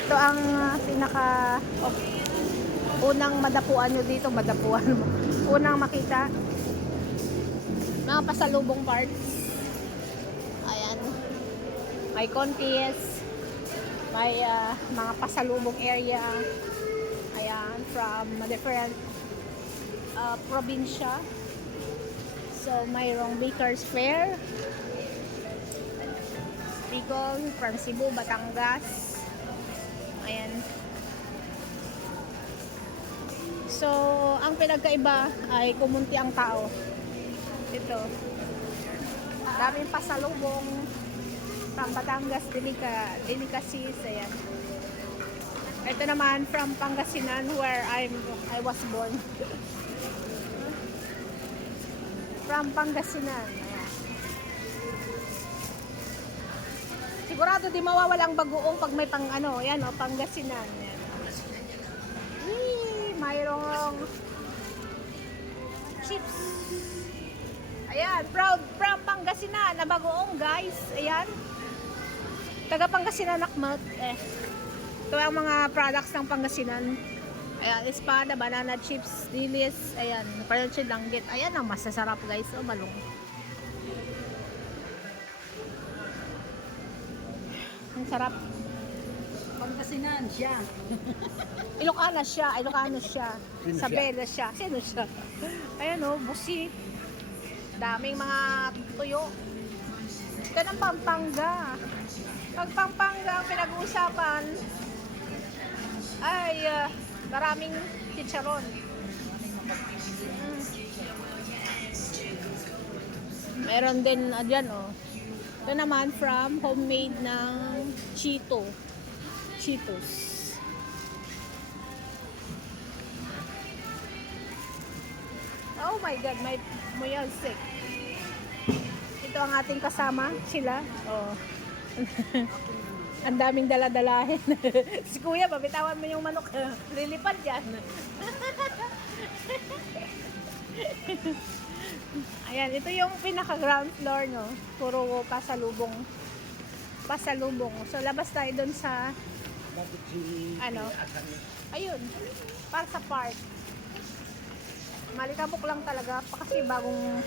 Ito ang pinaka unang madapuan nyo dito, madapuan mo. Unang makita mga pasalubong parts. Ayan. May contest. May mga pasalubong area. Ayan, from different probinsya. So, mayroong Baker's Fair. Bicol, from Cebu, Batangas. Ayan. So, ang pinagkaiba ay kumunti ang tao. Ito. Daming pasalubong. From Batangas, delicacies. Ayan. Ito naman from Pangasinan where I was born. From Pangasinan. Ayan. Sigurado di mawawala ang bagoong pag may yan o, Pangasinan. Ayan. Mayroong chips. Ayan, proud from Pangasinan na bagoong, guys. Ayan. Taga Pangasinan Nakmat. Ito ang mga products ng Pangasinan. Ayan, espada, banana chips, dilis. Ayan, palanchid langgit. Ayan ang masasarap, guys. O, balong. Ang sarap. Pangasinan siya. Ilocana siya. Sabela siya. Sino siya? Ayan o, busi. Daming mga tuyo. Ito ng Pampanga. Pag Pampanga ang pinag-uusapan ay maraming chicharon. Meron din dyan o. Ito naman from homemade ng Cheetos. Oh my God, may music. Ito ang ating kasama, sila. Oh. Ang daming dala-dalahin. Si Kuya, babitawan mo yung manok. Lilipad yan. Ayan, ito yung pinaka-ground floor, no? Puro pasalubong. So, labas tayo dun sa ayun, para sa park. Malikabok lang talaga, pa kasi bagong